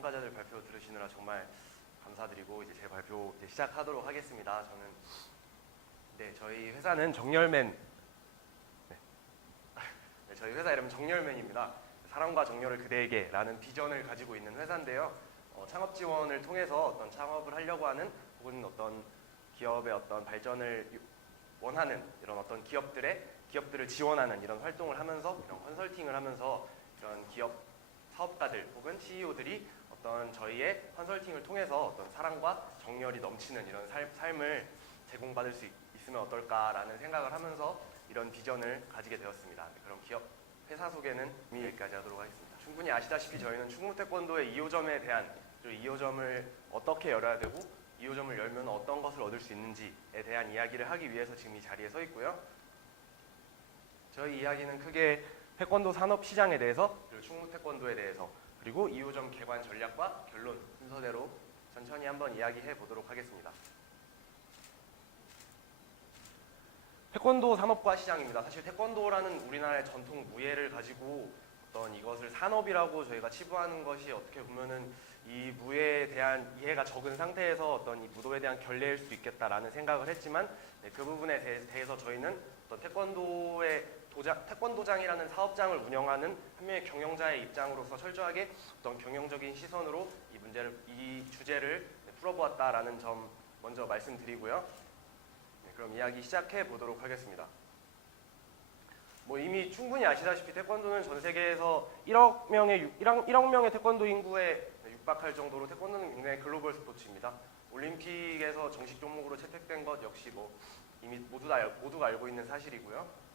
참가자들 발표 들으시느라 정말 감사드리고 이제 제 발표 이제 시작하도록 하겠습니다. 저희 회사는 정열맨, 저희 회사 이름은 정열맨입니다. 사랑과 정열을 그대에게라는 비전을 가지고 있는 회사인데요. 창업 지원을 통해서 어떤 창업을 하려고 하는 혹은 어떤 기업의 어떤 발전을 원하는 이런 어떤 기업들을 지원하는 이런 활동을 하면서 이런 컨설팅을 하면서 이런 기업 사업가들 혹은 CEO들이 어떤 저희의 컨설팅을 통해서 어떤 사랑과 정열이 넘치는 이런 삶을 제공받을 수 있으면 어떨까라는 생각을 하면서 이런 비전을 가지게 되었습니다. 그럼 회사 소개는 여기까지 하도록 하겠습니다. 충분히 아시다시피 저희는 충무태권도의 2호점에 대한 2호점을 어떻게 열어야 되고 2호점을 열면 어떤 것을 얻을 수 있는지에 대한 이야기를 하기 위해서 지금 이 자리에 서 있고요. 저희 이야기는 크게 태권도 산업 시장에 대해서 그리고 충무태권도에 대해서 그리고 2호점 개관 전략과 결론 순서대로 천천히 한번 이야기해 보도록 하겠습니다. 태권도 산업과 시장입니다. 사실 태권도라는 우리나라의 전통 무예를 가지고 어떤 이것을 산업이라고 저희가 치부하는 것이 어떻게 보면은 이 무예에 대한 이해가 적은 상태에서 어떤 이 무도에 대한 결례일 수 있겠다라는 생각을 했지만 그 부분에 대해서 저희는 어떤 태권도장이라는 사업장을 운영하는 한 명의 경영자의 입장으로서 철저하게 어떤 경영적인 시선으로 이 주제를 풀어보았다라는 점 먼저 말씀드리고요. 그럼 이야기 시작해 보도록 하겠습니다. 이미 충분히 아시다시피 태권도는 전 세계에서 1억 명의 태권도 인구에 육박할 정도로 태권도는 굉장히 글로벌 스포츠입니다. 올림픽에서 정식 종목으로 채택된 것 역시 이미 모두가 알고 있는 사실이고요.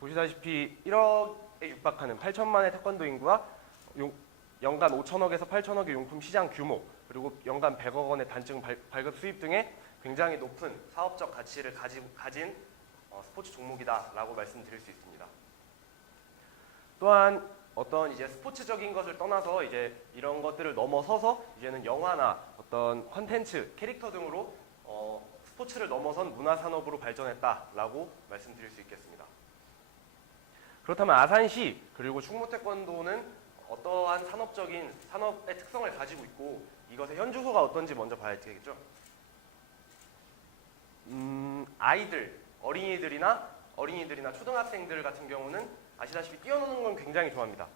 보시다시피 1억에 육박하는 8천만의 태권도 인구와 연간 5천억에서 8천억의 용품 시장 규모 그리고 연간 100억 원의 단증 발급 수입 등의 굉장히 높은 사업적 가치를 가진 스포츠 종목이다라고 말씀드릴 수 있습니다. 또한 어떤 이제 스포츠적인 것을 떠나서 이제 이런 것들을 넘어서서 이제는 영화나 어떤 컨텐츠, 캐릭터 등으로 스포츠를 넘어선 문화산업으로 발전했다라고 말씀드릴 수 있겠습니다. 그렇다면 아산시 그리고 충무태권도는 어떠한 산업의 특성을 가지고 있고 이것의 현주소가 어떤지 먼저 봐야 되겠죠. 어린이들이나 초등학생들 같은 경우는 아시다시피 뛰어노는 건 굉장히 좋아합니다.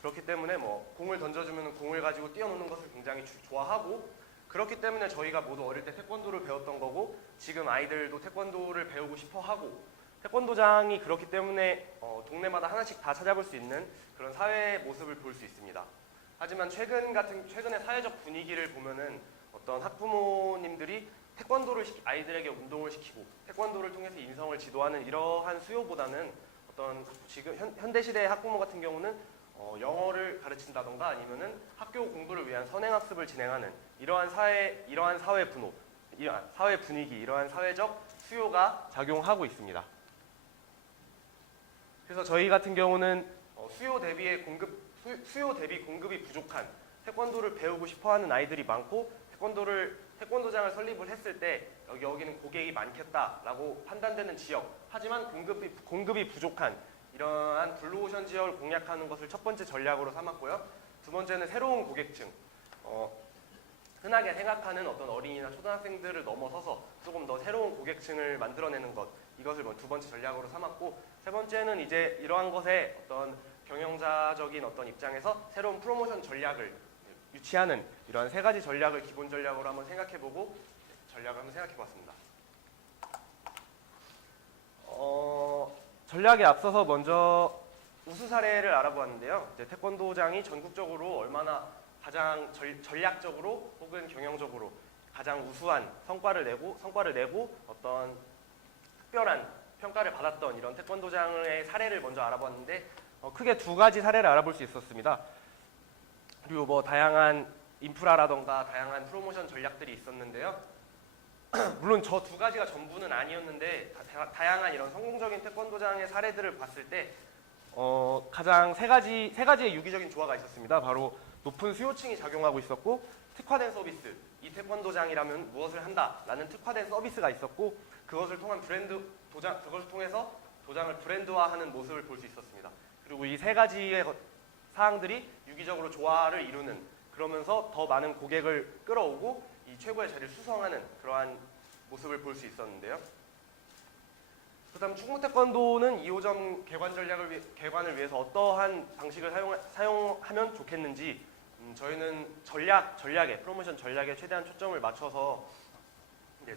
그렇기 때문에 공을 던져주면 공을 가지고 뛰어노는 것을 굉장히 좋아하고 그렇기 때문에 저희가 모두 어릴 때 태권도를 배웠던 거고 지금 아이들도 태권도를 배우고 싶어 하고 태권도장이 그렇기 때문에 동네마다 하나씩 다 찾아볼 수 있는 그런 사회의 모습을 볼 수 있습니다. 하지만 최근의 사회적 분위기를 보면은 어떤 학부모님들이 아이들에게 운동을 시키고 태권도를 통해서 인성을 지도하는 이러한 수요보다는 어떤 지금 현대시대의 학부모 같은 경우는 영어를 가르친다던가 아니면은 학교 공부를 위한 선행학습을 진행하는 이러한 사회 분위기, 이러한 사회적 수요가 작용하고 있습니다. 그래서 저희 같은 경우는 수요 대비 공급이 부족한 태권도를 배우고 싶어하는 아이들이 많고 태권도장을 설립을 했을 때 여기는 고객이 많겠다라고 판단되는 지역 하지만 공급이 부족한 이러한 블루오션 지역을 공략하는 것을 첫 번째 전략으로 삼았고요. 두 번째는 새로운 고객층 흔하게 생각하는 어떤 어린이나 초등학생들을 넘어서서 조금 더 새로운 고객층을 만들어내는 것 이것을 두 번째 전략으로 삼았고 세 번째는 이제 이러한 것에 어떤 경영자적인 어떤 입장에서 새로운 프로모션 전략을 유치하는 이러한 세 가지 전략을 기본 전략으로 한번 생각해보고 전략을 한번 생각해봤습니다. 전략에 앞서서 먼저 우수 사례를 알아보았는데요. 이제 태권도장이 전국적으로 얼마나 가장 전략적으로 혹은 경영적으로 가장 우수한 성과를 내고 어떤 특별한 평가를 받았던 이런 태권도장의 사례를 먼저 알아봤는데 크게 두 가지 사례를 알아볼 수 있었습니다. 그리고 다양한 인프라라던가 다양한 프로모션 전략들이 있었는데요. 물론 저 두 가지가 전부는 아니었는데 다양한 이런 성공적인 태권도장의 사례들을 봤을 때 가장 세 가지의 유기적인 조화가 있었습니다. 바로 높은 수요층이 작용하고 있었고 특화된 서비스, 이 태권도장이라면 무엇을 한다라는 특화된 서비스가 있었고 그것을 통해서 도장을 브랜드화하는 모습을 볼 수 있었습니다. 그리고 이 세 가지의 사항들이 유기적으로 조화를 이루는, 그러면서 더 많은 고객을 끌어오고 이 최고의 자리를 수성하는 그러한 모습을 볼 수 있었는데요. 그다음 충무 태권도는 2호점 개관을 위해서 어떠한 방식을 사용하면 좋겠는지 저희는 전략에 프로모션 전략에 최대한 초점을 맞춰서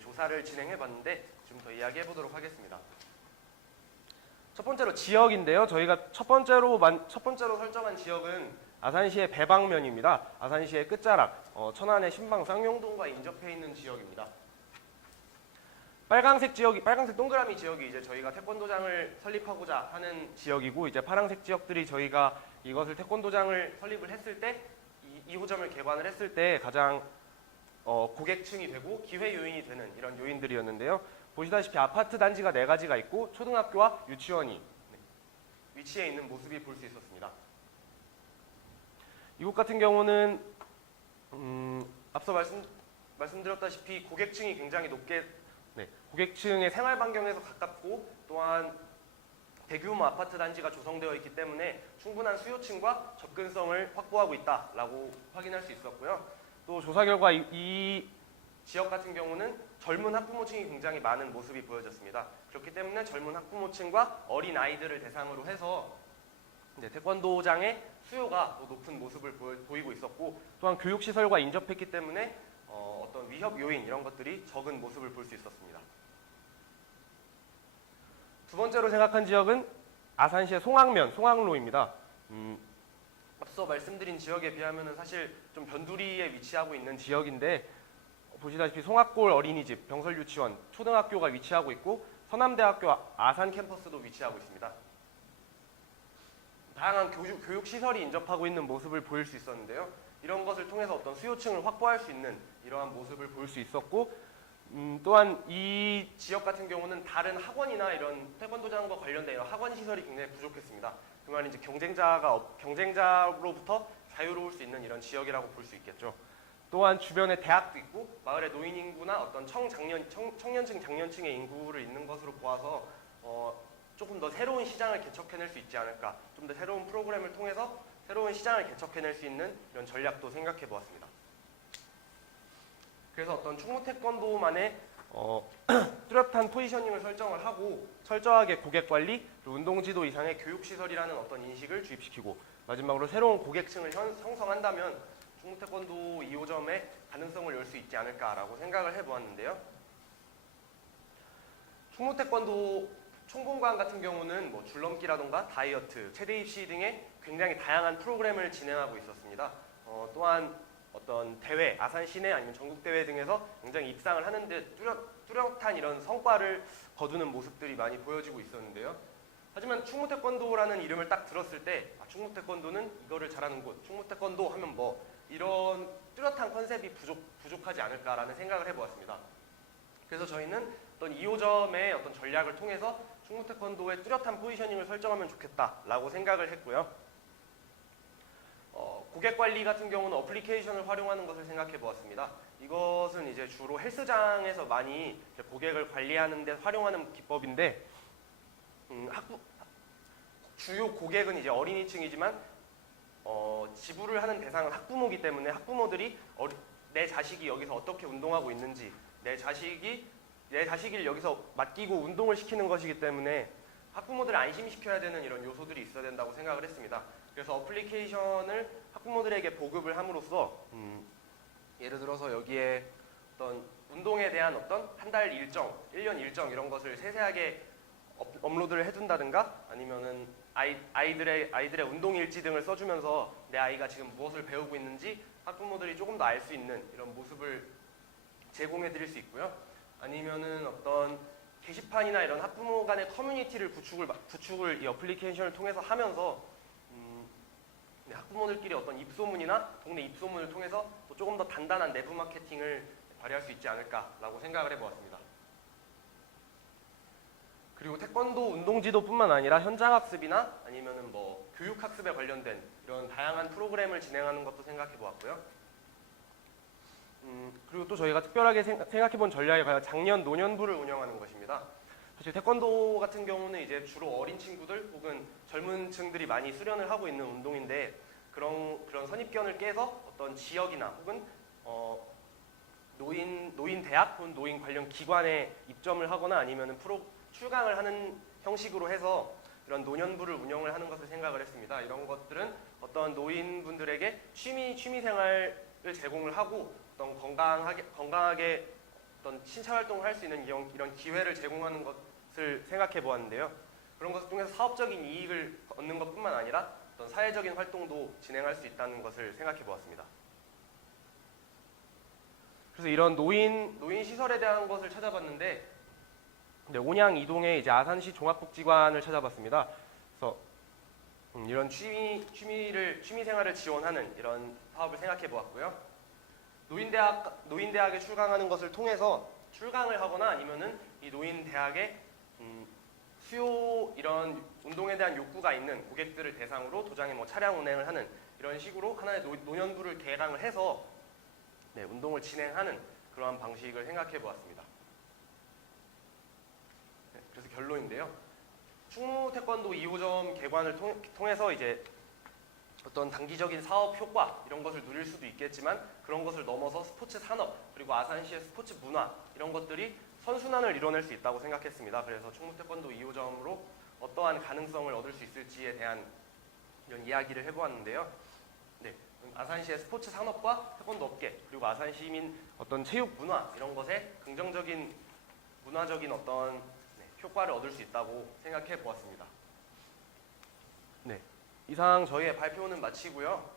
조사를 진행해봤는데 좀 더 이야기해보도록 하겠습니다. 첫 번째로 지역인데요. 저희가 첫 번째로 설정한 지역은 아산시의 배방면입니다. 아산시의 끝자락, 천안의 신방 쌍용동과 인접해 있는 지역입니다. 빨간색 동그라미 지역이 이제 저희가 태권도장을 설립하고자 하는 지역이고, 이제 파란색 지역들이 저희가 이것을 태권도장을 설립을 했을 때, 2호점을 개관을 했을 때 가장 고객층이 되고 기회 요인이 되는 이런 요인들이었는데요. 보시다시피 아파트 단지가 4가지가 있고 초등학교와 유치원이 위치해 있는 모습이 볼 수 있었습니다. 이곳 같은 경우는 앞서 말씀드렸다시피 고객층이 굉장히 높게, 고객층의 생활 반경에서 가깝고, 또한 대규모 아파트 단지가 조성되어 있기 때문에 충분한 수요층과 접근성을 확보하고 있다라고 확인할 수 있었고요. 또 조사 결과 이 지역 같은 경우는 젊은 학부모층이 굉장히 많은 모습이 보여졌습니다. 그렇기 때문에 젊은 학부모층과 어린 아이들을 대상으로 해서 이제 태권도장의 수요가 높은 모습을 보이고 있었고, 또한 교육시설과 인접했기 때문에 어떤 위협 요인 이런 것들이 적은 모습을 볼 수 있었습니다. 두 번째로 생각한 지역은 아산시의 송악로입니다. 앞서 말씀드린 지역에 비하면 사실 좀 변두리에 위치하고 있는 지역인데, 보시다시피 송악골 어린이집, 병설유치원, 초등학교가 위치하고 있고 서남대학교 아산 캠퍼스도 위치하고 있습니다. 다양한 교육시설이 인접하고 있는 모습을 보일 수 있었는데요. 이런 것을 통해서 어떤 수요층을 확보할 수 있는 이러한 모습을 볼 수 있었고, 또한 이 지역 같은 경우는 다른 학원이나 이런 태권도장과 관련된 이런 학원 시설이 굉장히 부족했습니다. 그 말은 이제 경쟁자로부터 자유로울 수 있는 이런 지역이라고 볼 수 있겠죠. 또한 주변에 대학도 있고 마을의 노인 인구나 어떤 청년층, 장년층의 인구를 있는 것으로 보아서 조금 더 새로운 시장을 개척해낼 수 있지 않을까, 좀 더 새로운 프로그램을 통해서 새로운 시장을 개척해낼 수 있는 이런 전략도 생각해 보았습니다. 그래서 어떤 충무 태권도만의 뚜렷한 포지셔닝을 설정을 하고 철저하게 고객 관리, 운동지도 이상의 교육시설이라는 어떤 인식을 주입시키고, 마지막으로 새로운 고객층을 형성한다면 충무 태권도 2호점의 가능성을 열 수 있지 않을까라고 생각을 해보았는데요. 충무 태권도 총본관 같은 경우는 뭐 줄넘기라던가 다이어트, 최대 입시 등의 굉장히 다양한 프로그램을 진행하고 있었습니다. 또한 어떤 대회, 아산 시내 아니면 전국 대회 등에서 굉장히 입상을 하는데 뚜렷한 이런 성과를 거두는 모습들이 많이 보여지고 있었는데요. 하지만 충무 태권도라는 이름을 딱 들었을 때 충무 태권도는 이거를 잘하는 곳, 충무 태권도 하면 뭐 이런 뚜렷한 컨셉이 부족하지 않을까라는 생각을 해보았습니다. 그래서 저희는 어떤 2호점의 어떤 전략을 통해서 충무 태권도의 뚜렷한 포지셔닝을 설정하면 좋겠다라고 생각을 했고요. 고객 관리 같은 경우는 어플리케이션을 활용하는 것을 생각해 보았습니다. 이것은 이제 주로 헬스장에서 많이 고객을 관리하는 데 활용하는 기법인데, 주요 고객은 이제 어린이층이지만 지불을 하는 대상은 학부모이기 때문에 학부모들이 내 자식이 여기서 어떻게 운동하고 있는지, 내 자식을 여기서 맡기고 운동을 시키는 것이기 때문에 학부모들을 안심시켜야 되는 이런 요소들이 있어야 된다고 생각을 했습니다. 그래서 어플리케이션을 학부모들에게 보급을 함으로써 예를 들어서 여기에 어떤 운동에 대한 어떤 한 달 일정, 1년 일정 이런 것을 세세하게 업로드를 해둔다든가, 아니면은 아이들의 운동 일지 등을 써주면서 내 아이가 지금 무엇을 배우고 있는지 학부모들이 조금 더 알 수 있는 이런 모습을 제공해 드릴 수 있고요. 아니면은 어떤 게시판이나 이런 학부모 간의 커뮤니티를 구축을 이 어플리케이션을 통해서 하면서 학부모들끼리 어떤 입소문이나 동네 입소문을 통해서 또 조금 더 단단한 내부 마케팅을 발휘할 수 있지 않을까라고 생각을 해보았습니다. 그리고 태권도 운동지도뿐만 아니라 현장학습이나 아니면은 뭐 교육학습에 관련된 이런 다양한 프로그램을 진행하는 것도 생각해보았고요. 그리고 또 저희가 특별하게 생각해본 전략이 바로 장년 노년부를 운영하는 것입니다. 사실 태권도 같은 경우는 이제 주로 어린 친구들 혹은 젊은 층들이 많이 수련을 하고 있는 운동인데, 그런 선입견을 깨서 어떤 지역이나 혹은 노인 대학 혹은 노인 관련 기관에 입점을 하거나 아니면 출강을 하는 형식으로 해서 이런 노년부를 운영을 하는 것을 생각을 했습니다. 이런 것들은 어떤 노인분들에게 취미 생활을 제공을 하고 어떤 건강하게 어떤 신체 활동을 할 수 있는 이런 기회를 제공하는 것을 생각해 보았는데요. 그런 것을 통해서 사업적인 이익을 얻는 것뿐만 아니라 어떤 사회적인 활동도 진행할 수 있다는 것을 생각해 보았습니다. 그래서 이런 노인 시설에 대한 것을 찾아봤는데, 온양 이동에 이제 아산시 종합복지관을 찾아봤습니다. 그래서 이런 취미 생활을 지원하는 이런 사업을 생각해 보았고요. 노인대학에 출강하는 것을 통해서 출강을 하거나 아니면은 이 노인대학에 수요 이런 운동에 대한 욕구가 있는 고객들을 대상으로 도장에 차량 운행을 하는 이런 식으로 하나의 노년부를 개강을 해서 운동을 진행하는 그러한 방식을 생각해 보았습니다. 그래서 결론인데요. 충무 태권도 2호점 개관을 통해서 이제 어떤 단기적인 사업 효과 이런 것을 누릴 수도 있겠지만 그런 것을 넘어서 스포츠 산업 그리고 아산시의 스포츠 문화 이런 것들이 선순환을 이뤄낼 수 있다고 생각했습니다. 그래서 충무 태권도 2호점으로 어떠한 가능성을 얻을 수 있을지에 대한 이런 이야기를 해보았는데요. 아산시의 스포츠 산업과 태권도 업계 그리고 아산 시민 어떤 체육 문화 이런 것에 긍정적인 문화적인 어떤 효과를 얻을 수 있다고 생각해 보았습니다. 이상 저희의 발표는 마치고요.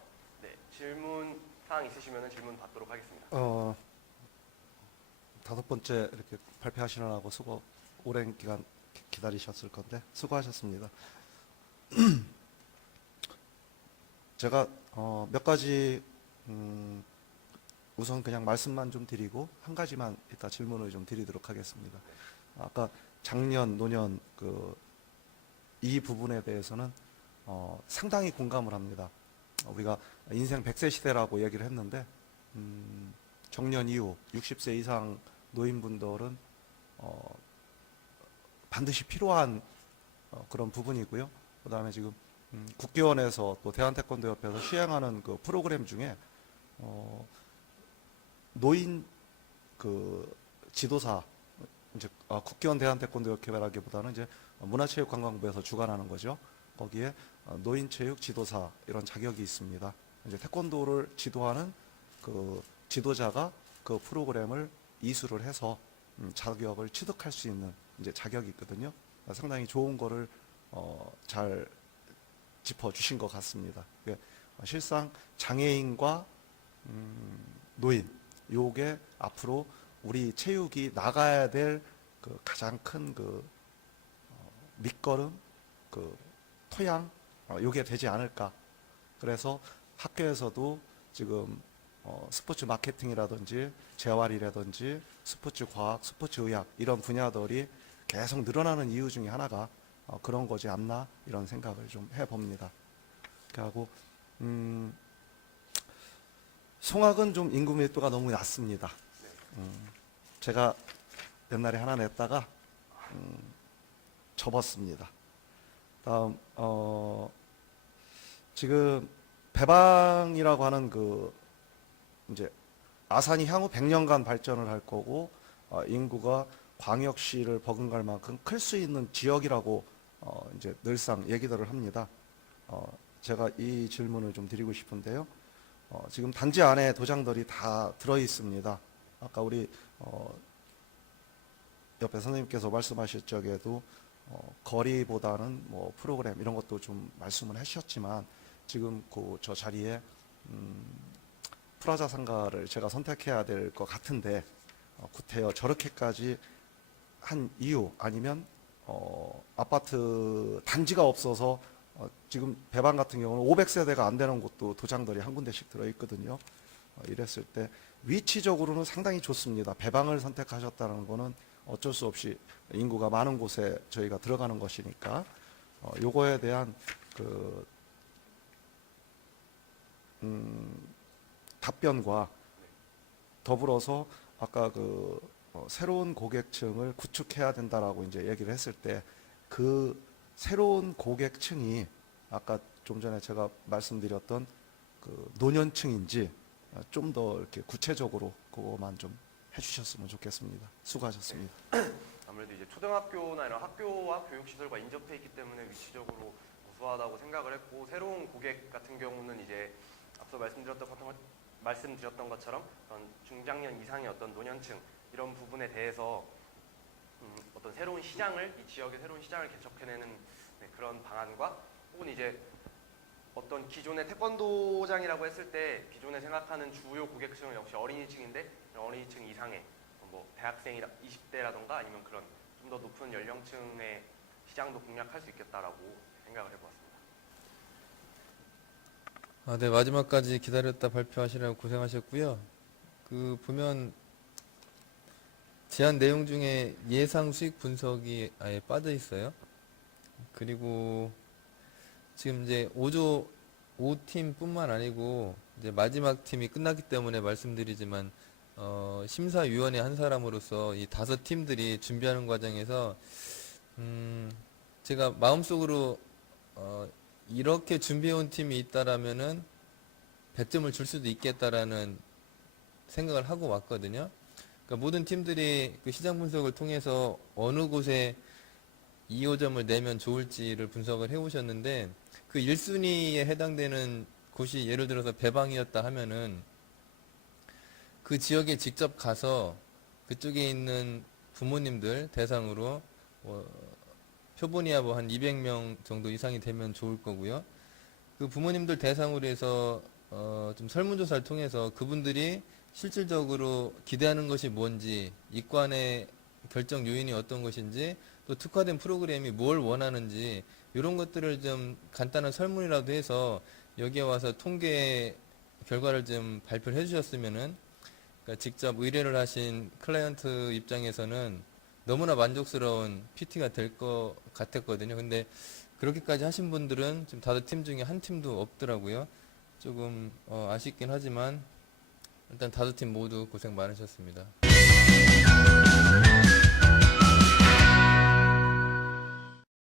질문 사항 있으시면 질문 받도록 하겠습니다. 5번째 이렇게 발표하시느라고 오랜 기간 기다리셨을 건데 수고하셨습니다. 제가 몇 가지 우선 그냥 말씀만 좀 드리고 한 가지만 이따 질문을 좀 드리도록 하겠습니다. 아까 장년, 노년 이 부분에 대해서는 상당히 공감을 합니다. 우리가 인생 100세 시대라고 얘기를 했는데 정년 이후 60세 이상 노인분들은 반드시 필요한 그런 부분이고요. 그 다음에 지금 국기원에서 또 대한태권도협회에서 시행하는 그 프로그램 중에 노인 지도사 이제 국기원 대한태권도협회라기보다는 이제 문화체육관광부에서 주관하는 거죠. 거기에 노인체육 지도사 이런 자격이 있습니다. 이제 태권도를 지도하는 그 지도자가 그 프로그램을 이수를 해서 자격을 취득할 수 있는 이제 자격이 있거든요. 상당히 좋은 거를 잘 짚어주신 것 같습니다. 실상 장애인과 노인 요게 앞으로 우리 체육이 나가야 될 그 가장 큰 밑거름 토양 요게 되지 않을까. 그래서 학교에서도 지금 스포츠 마케팅이라든지 재활이라든지 스포츠 과학, 스포츠 의학 이런 분야들이 계속 늘어나는 이유 중에 하나가 그런 거지 않나 이런 생각을 좀 해봅니다. 하고 송악은 좀 인구 밀도가 너무 낮습니다. 제가 옛날에 하나 냈다가 접었습니다. 다음 지금 배방이라고 하는 이제 아산이 향후 100년간 발전을 할 거고 인구가 광역시를 버금갈 만큼 클 수 있는 지역이라고 이제 늘상 얘기들을 합니다. 제가 이 질문을 좀 드리고 싶은데요. 지금 단지 안에 도장들이 다 들어 있습니다. 아까 우리 옆에 선생님께서 말씀하실 적에도 거리보다는 뭐 프로그램 이런 것도 좀 말씀을 하셨지만 지금 저 자리에 프라자 상가를 제가 선택해야 될 것 같은데 구태여 저렇게까지 한 이유 아니면 아파트 단지가 없어서 지금 배방 같은 경우는 500세대가 안 되는 곳도 도장들이 한 군데씩 들어있거든요. 이랬을 때 위치적으로는 상당히 좋습니다. 배방을 선택하셨다는 거는 어쩔 수 없이 인구가 많은 곳에 저희가 들어가는 것이니까 요거에 대한 답변과 더불어서 아까 새로운 고객층을 구축해야 된다라고 이제 얘기를 했을 때 그 새로운 고객층이 아까 좀 전에 제가 말씀드렸던 그 노년층인지 좀 더 이렇게 구체적으로 그거만 좀 해주셨으면 좋겠습니다. 수고하셨습니다. 아무래도 이제 초등학교나 이런 학교와 교육시설과 인접해 있기 때문에 위치적으로 우수하다고 생각을 했고, 새로운 고객 같은 경우는 이제 앞서 말씀드렸던 것처럼 그런 중장년 이상의 어떤 노년층 이런 부분에 대해서 어떤 새로운 시장을, 이 지역의 새로운 시장을 개척해내는 그런 방안과, 혹은 이제 어떤 기존의 태권도장이라고 했을 때 기존에 생각하는 주요 고객층은 역시 어린이층인데, 어린이층 이상의 뭐 대학생이라 20대라던가 아니면 그런 좀 더 높은 연령층의 시장도 공략할 수 있겠다라고 생각을 해보았습니다. 네, 마지막까지 기다렸다 발표하시느라고 고생하셨고요. 그 보면 제안 내용 중에 예상 수익 분석이 아예 빠져 있어요. 그리고 지금 이제 5팀뿐만 아니고 이제 마지막 팀이 끝났기 때문에 말씀드리지만, 심사위원회 한 사람으로서 이 5팀들이 준비하는 과정에서 제가 마음속으로 이렇게 준비해온 팀이 있다라면은 100점을 줄 수도 있겠다라는 생각을 하고 왔거든요. 그러니까 모든 팀들이 그 시장 분석을 통해서 어느 곳에 2, 5점을 내면 좋을지를 분석을 해오셨는데, 그 1순위에 해당되는 곳이 예를 들어서 배방이었다 하면은 그 지역에 직접 가서 그쪽에 있는 부모님들 대상으로 표본이야 뭐 한 200명 정도 이상이 되면 좋을 거고요. 그 부모님들 대상으로 해서 좀 설문조사를 통해서 그분들이 실질적으로 기대하는 것이 뭔지, 입관의 결정 요인이 어떤 것인지, 또 특화된 프로그램이 뭘 원하는지, 이런 것들을 좀 간단한 설문이라도 해서 여기에 와서 통계 결과를 좀 발표를 해주셨으면은, 그러니까 직접 의뢰를 하신 클라이언트 입장에서는 너무나 만족스러운 PT가 될 것 같았거든요. 근데 그렇게까지 하신 분들은 지금 5팀 중에 한 팀도 없더라고요. 조금 아쉽긴 하지만 일단 5팀 모두 고생 많으셨습니다.